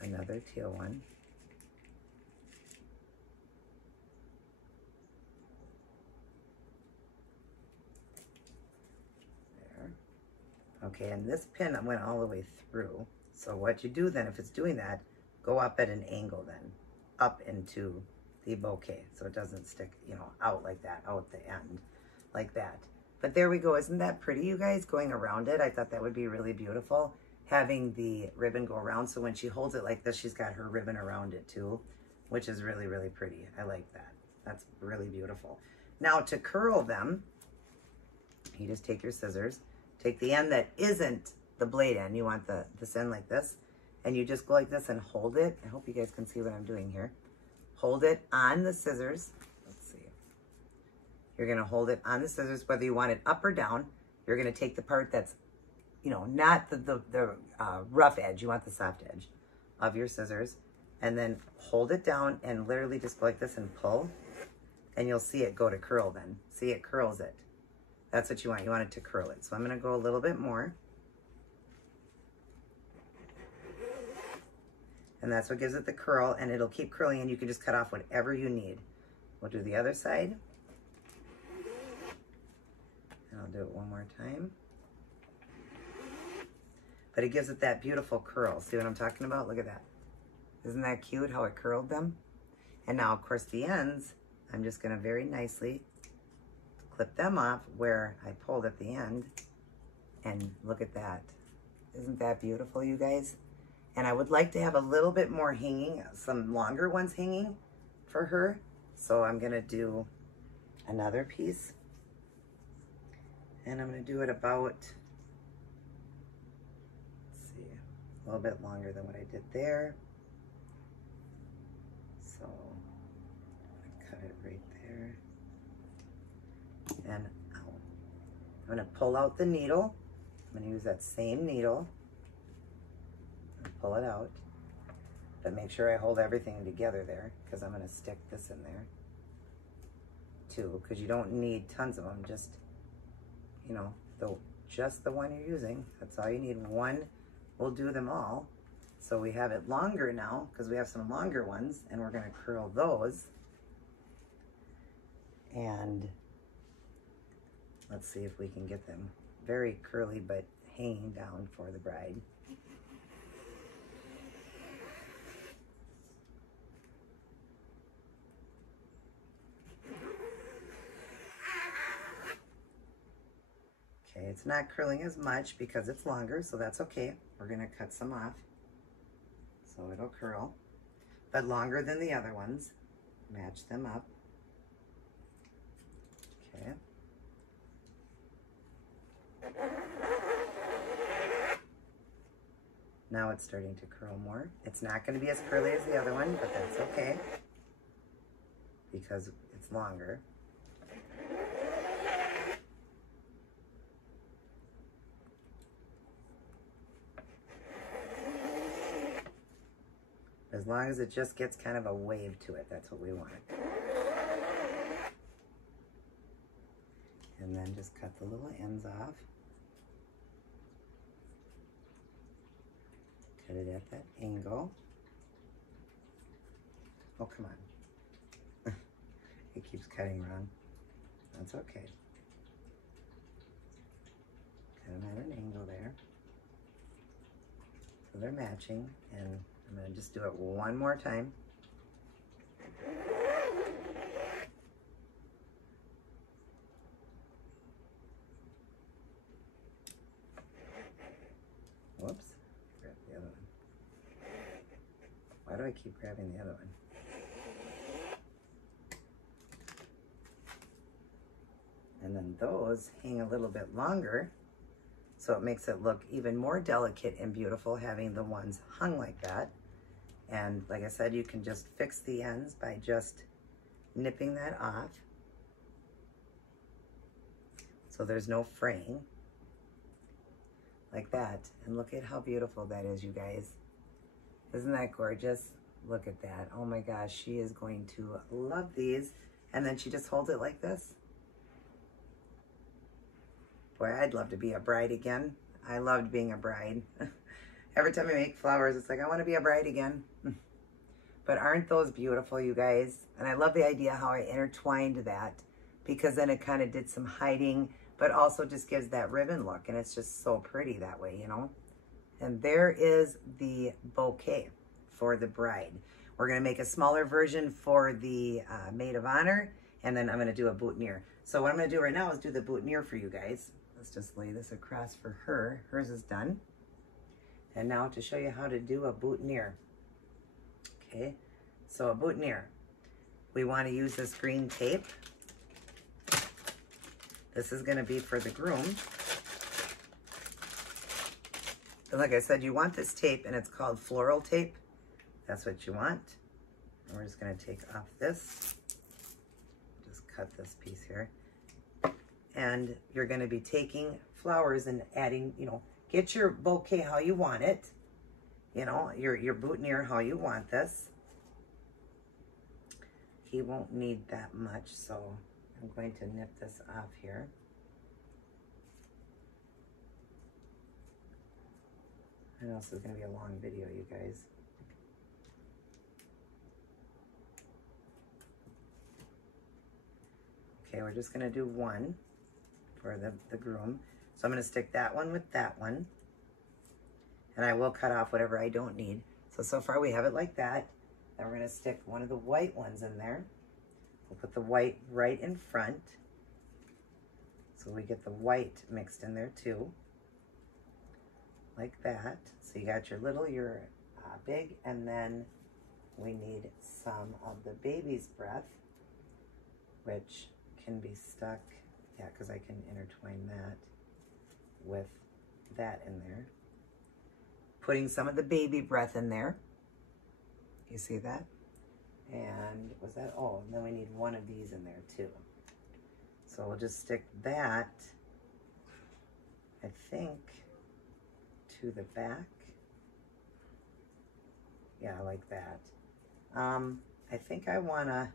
another teal one. There. Okay, and this pin went all the way through. So what you do then, if it's doing that, go up at an angle then, up into the bouquet, so it doesn't stick, you know, out like that, out the end, like that. But there we go. Isn't that pretty, you guys, going around it? I thought that would be really beautiful, having the ribbon go around. So when she holds it like this, she's got her ribbon around it too, which is really, really pretty. I like that. That's really beautiful. Now to curl them, you just take your scissors, take the end that isn't the blade end. You want this end like this, and you just go like this and hold it. I hope you guys can see what I'm doing here. Hold it on the scissors. Let's see. You're going to hold it on the scissors, whether you want it up or down. You're going to take the part that's, you know, not the rough edge. You want the soft edge of your scissors, and then hold it down and literally just go like this and pull, and you'll see it go to curl then. See, it curls it. That's what you want. You want it to curl it. So I'm going to go a little bit more. And that's what gives it the curl, and it'll keep curling, and you can just cut off whatever you need. We'll do the other side. And I'll do it one more time. But it gives it that beautiful curl. See what I'm talking about? Look at that. Isn't that cute how it curled them? And now, of course, the ends, I'm just going to very nicely clip them off where I pulled at the end. And look at that. Isn't that beautiful, you guys? And I would like to have a little bit more hanging, some longer ones hanging for her. So I'm going to do another piece. And I'm going to do it about, let's see, a little bit longer than what I did there. So I'm going to cut it right there. And ow. I'm going to pull out the needle. I'm going to use that same needle. Pull it out, but make sure I hold everything together there, because I'm going to stick this in there too, because you don't need tons of them, just, you know, just the one you're using. That's all you need. One will do them all. So we have it longer now, because we have some longer ones, and we're going to curl those. And let's see if we can get them very curly but hanging down for the bride. It's not curling as much because it's longer, so that's okay. We're going to cut some off so it'll curl, but longer than the other ones. Match them up. Okay. Now it's starting to curl more. It's not going to be as curly as the other one, but that's okay because it's longer. As long as it just gets kind of a wave to it, that's what we want. And then just cut the little ends off. Cut it at that angle. Oh, come on. It keeps cutting wrong. That's okay. Cut them at an angle there. So they're matching, and I'm going to just do it one more time. Whoops, grab the other one. Why do I keep grabbing the other one? And then those hang a little bit longer, so it makes it look even more delicate and beautiful having the ones hung like that. And like I said, you can just fix the ends by just nipping that off, so there's no fraying, like that. And look at how beautiful that is, you guys. Isn't that gorgeous? Look at that. Oh my gosh, she is going to love these. And then she just holds it like this. Boy, I'd love to be a bride again. I loved being a bride. Every time I make flowers, it's like, I want to be a bride again. But aren't those beautiful, you guys? And I love the idea how I intertwined that, because then it kind of did some hiding, but also just gives that ribbon look. And it's just so pretty that way, you know? And there is the bouquet for the bride. We're going to make a smaller version for the maid of honor, and then I'm going to do a boutonniere. So what I'm going to do right now is do the boutonniere for you guys. Let's just lay this across for her. Hers is done. And now to show you how to do a boutonniere. Okay, so a boutonniere. We want to use this green tape. This is going to be for the groom. And like I said, you want this tape, and it's called floral tape. That's what you want. And we're just going to take off this. Just cut this piece here. And you're going to be taking flowers and adding, you know, get your bouquet how you want it. You know, your boutonniere how you want this. He won't need that much, so I'm going to nip this off here. I know this is going to be a long video, you guys. Okay, we're just going to do one for the groom. So I'm going to stick that one with that one. And I will cut off whatever I don't need. So far we have it like that. Then we're going to stick one of the white ones in there. We'll put the white right in front. So we get the white mixed in there too. Like that. So you got your little, your big, and then we need some of the baby's breath, which can be stuck, yeah, because I can intertwine that with that in there. Putting some of the baby breath in there. You see that? And was that, oh, and then we need one of these in there too. So we'll just stick that, I think, to the back. Yeah, like that. I think I want to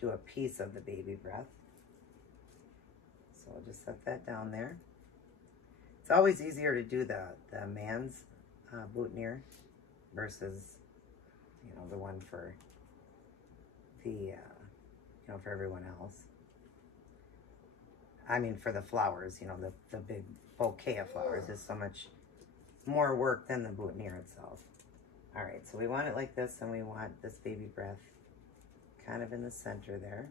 do a piece of the baby breath. So I'll just set that down there. It's always easier to do the man's boutonniere versus, you know, the one for the, you know, for everyone else. I mean, for the flowers, you know, the big bouquet of flowers is so much more work than the boutonniere itself. All right, so we want it like this, and we want this baby breath kind of in the center there.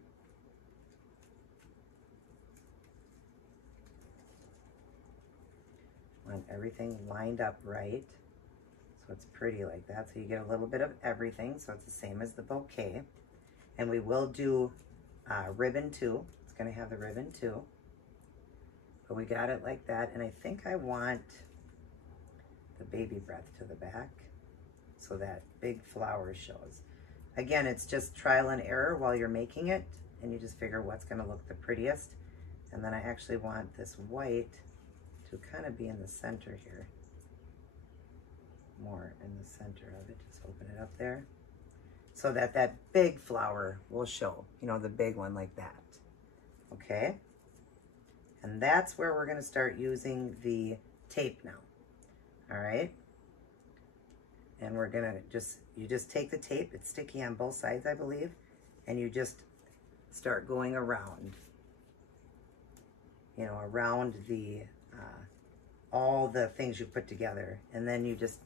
Want everything lined up right, so it's pretty like that. So you get a little bit of everything, so it's the same as the bouquet. And we will do ribbon too. It's gonna have the ribbon too. But we got it like that, and I think I want the baby breath to the back so that big flower shows. Again, it's just trial and error while you're making it, and you just figure what's gonna look the prettiest. And then I actually want this white to kind of be in the center here. More in the center of it, just open it up there. So that that big flower will show, you know, the big one like that, okay? And that's where we're gonna start using the tape now, all right? And we're gonna you just take the tape, it's sticky on both sides, I believe, and you just start going around, you know, around the, all the things you put together. And then you just,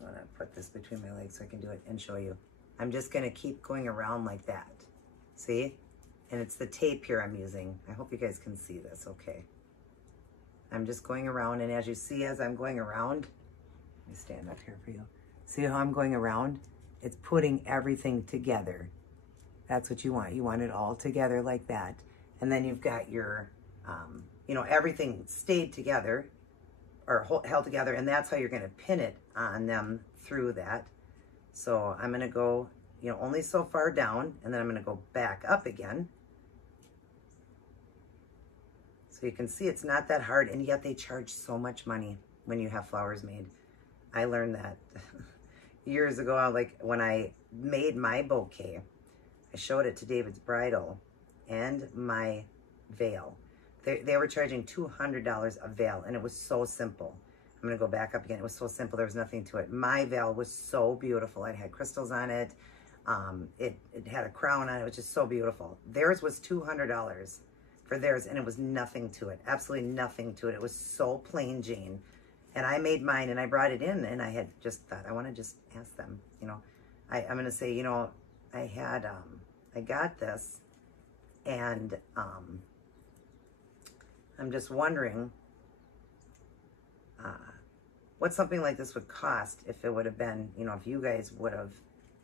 I'm gonna put this between my legs so I can do it and show you. I'm just gonna keep going around like that, see? And it's the tape here I'm using. I hope you guys can see this, okay. I'm just going around, and as you see, as I'm going around, let me stand up here for you. See how I'm going around? It's putting everything together. That's what you want. You want it all together like that. And then you've got your, you know, everything stayed together or held together, and that's how you're gonna pin it on them through that. So I'm gonna go, you know, only so far down, and then I'm gonna go back up again. So you can see it's not that hard, and yet they charge so much money when you have flowers made. I learned that years ago, like when I made my bouquet, I showed it to David's bridal and my veil. They were charging $200 a veil, and it was so simple. I'm going to go back up again. It was so simple. There was nothing to it. My veil was so beautiful. It had crystals on it. It had a crown on it. It was just so beautiful. Theirs was $200 for theirs, and it was nothing to it. Absolutely nothing to it. It was so plain Jane. And I made mine, and I brought it in, and I had just thought, I want to just ask them, you know. I'm going to say, you know, I got this, and I'm just wondering what something like this would cost if it would have been, you know, if you guys would have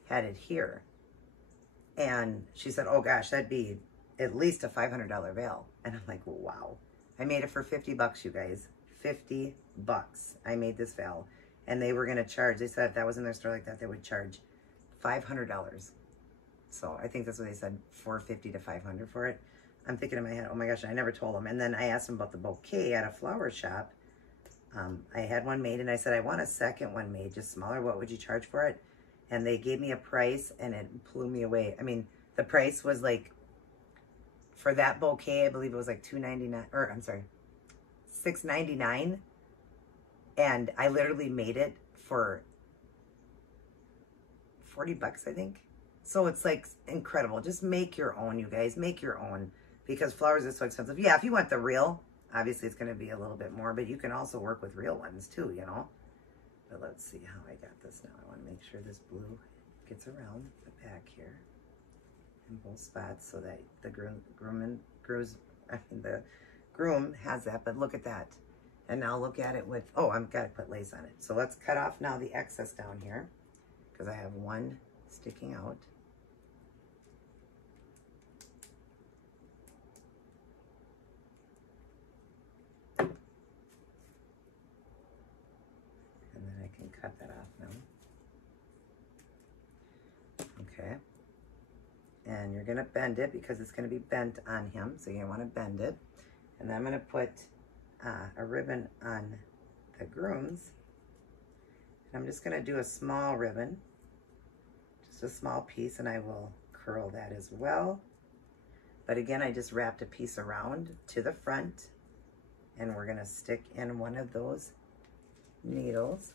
had it here. And she said, oh gosh, that'd be at least a $500 veil. And I'm like, wow. I made it for 50 bucks, you guys. 50 bucks. I made this veil. And they were going to charge, they said if that was in their store like that, they would charge $500. So I think that's what they said, $450 to $500 for it. I'm thinking in my head, oh my gosh, I never told them. And then I asked them about the bouquet at a flower shop. I had one made, and I said, I want a second one made, just smaller. What would you charge for it? And they gave me a price, and it blew me away. I mean, the price was like, for that bouquet, I believe it was like $2.99, or I'm sorry, $6.99. And I literally made it for 40 bucks, I think. So it's like incredible. Just make your own, you guys. Make your own, because flowers are so expensive. Yeah, if you want the real, obviously it's going to be a little bit more, but you can also work with real ones too, you know. But let's see how I got this now. I want to make sure this blue gets around the back here in both spots so that the groom has that. But look at that. And now look at it with, oh, I've got to put lace on it. So let's cut off now the excess down here, because I have one sticking out. Cut that off now. Okay. And you're going to bend it because it's going to be bent on him. So you want to bend it. And then I'm going to put a ribbon on the groom's. And I'm just going to do a small ribbon. Just a small piece. And I will curl that as well. But again, I just wrapped a piece around to the front. And we're going to stick in one of those needles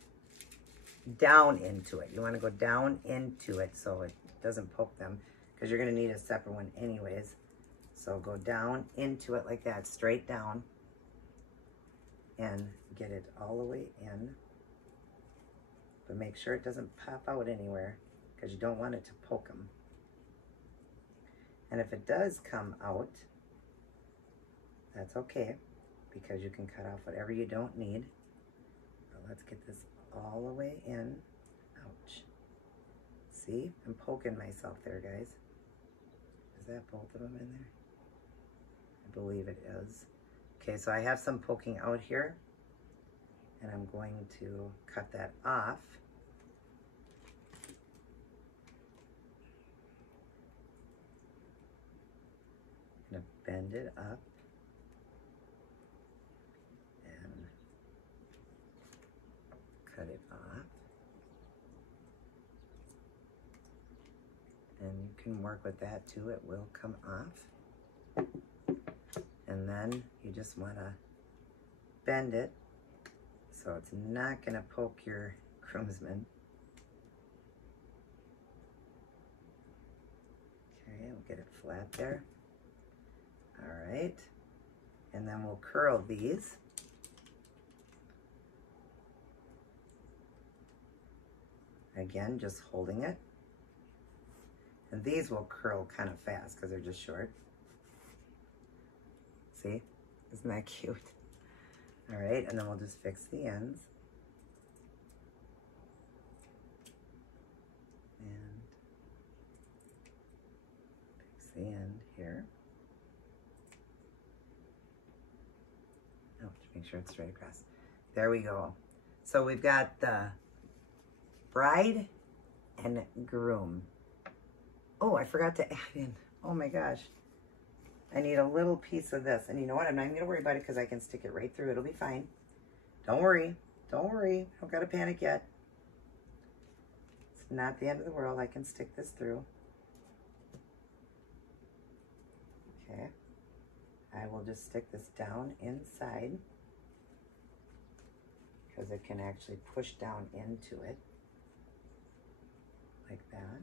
down into it. You want to go down into it so it doesn't poke them, because you're going to need a separate one anyways. So go down into it like that, straight down, and get it all the way in. But make sure it doesn't pop out anywhere, because you don't want it to poke them. And if it does come out, that's okay, because you can cut off whatever you don't need. But let's get this all the way in. Ouch. See? I'm poking myself there, guys. Is that both of them in there? I believe it is. Okay, so I have some poking out here, and I'm going to cut that off. I'm going to bend it up. Cut it off. And you can work with that too. It will come off. And then you just want to bend it so it's not going to poke your groomsmen. Okay, we'll get it flat there. All right. And then we'll curl these. Again, just holding it. And these will curl kind of fast because they're just short. See? Isn't that cute? All right, and then we'll just fix the ends. And fix the end here. Oh, make sure it's straight across. There we go. So we've got the bride and groom. Oh, I forgot to add in. Oh my gosh. I need a little piece of this. And you know what? I'm not even going to worry about it because I can stick it right through. It'll be fine. Don't worry. Don't worry. Don't got to panic yet. It's not the end of the world. I can stick this through. Okay. I will just stick this down inside. because it can actually push down into it like that,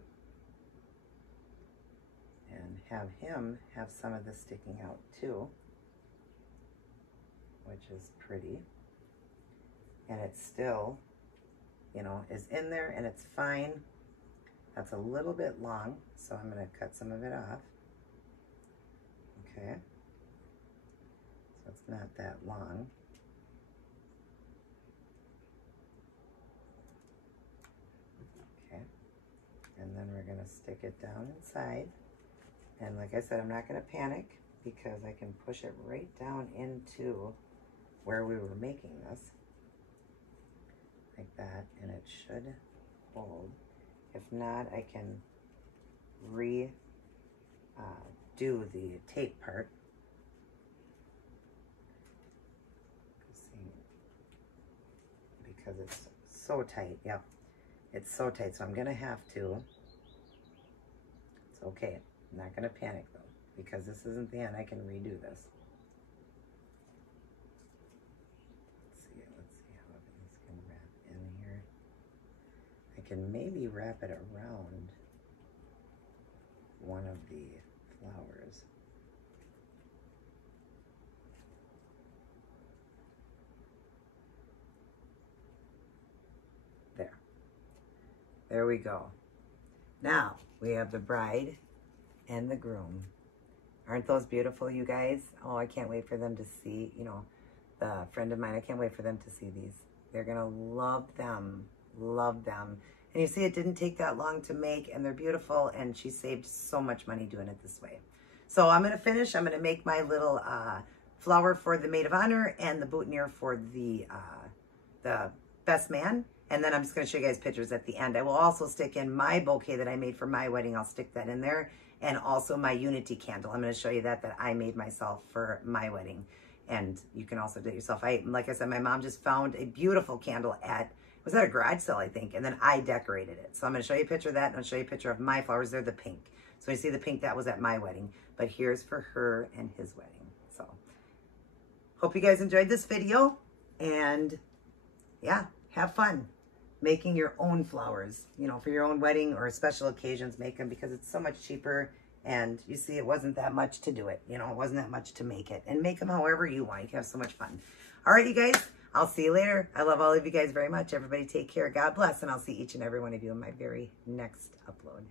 and have him have some of this sticking out too, which is pretty. And it's still, you know, is in there and it's fine. That's a little bit long, so I'm going to cut some of it off. Okay, so it's not that long. Okay, and then we're going to stick it down inside. And like I said, I'm not going to panic because I can push it right down into where we were making this. Like that, and it should hold. If not, I can do the tape part. Because it's so tight. Yep, it's so tight, so I'm gonna have to. It's okay. I'm not gonna panic though, because this isn't the end. I can redo this. Can maybe wrap it around one of the flowers. There we go. Now we have the bride and the groom. Aren't those beautiful, you guys? Oh, I can't wait for them to see, you know, the friend of mine, I can't wait for them to see these. They're gonna love them, love them. And you see, it didn't take that long to make, and they're beautiful, and she saved so much money doing it this way. So I'm going to finish. I'm going to make my little flower for the maid of honor and the boutonniere for the best man. And then I'm just going to show you guys pictures at the end. I will also stick in my bouquet that I made for my wedding. I'll stick that in there. And also my unity candle. I'm going to show you that I made myself for my wedding. And you can also do it yourself. Like I said, my mom just found a beautiful candle was at a garage sale, I think, and then I decorated it. So I'm going to show you a picture of that, and I'll show you a picture of my flowers. They're the pink. So you see the pink, that was at my wedding, but here's for her and his wedding. So hope you guys enjoyed this video, and yeah, have fun making your own flowers, you know, for your own wedding or special occasions. Make them, because it's so much cheaper, and you see, it wasn't that much to do it. You know, it wasn't that much to make it, and make them however you want. You can have so much fun. All right, you guys. I'll see you later. I love all of you guys very much. Everybody take care. God bless. And I'll see each and every one of you in my very next upload.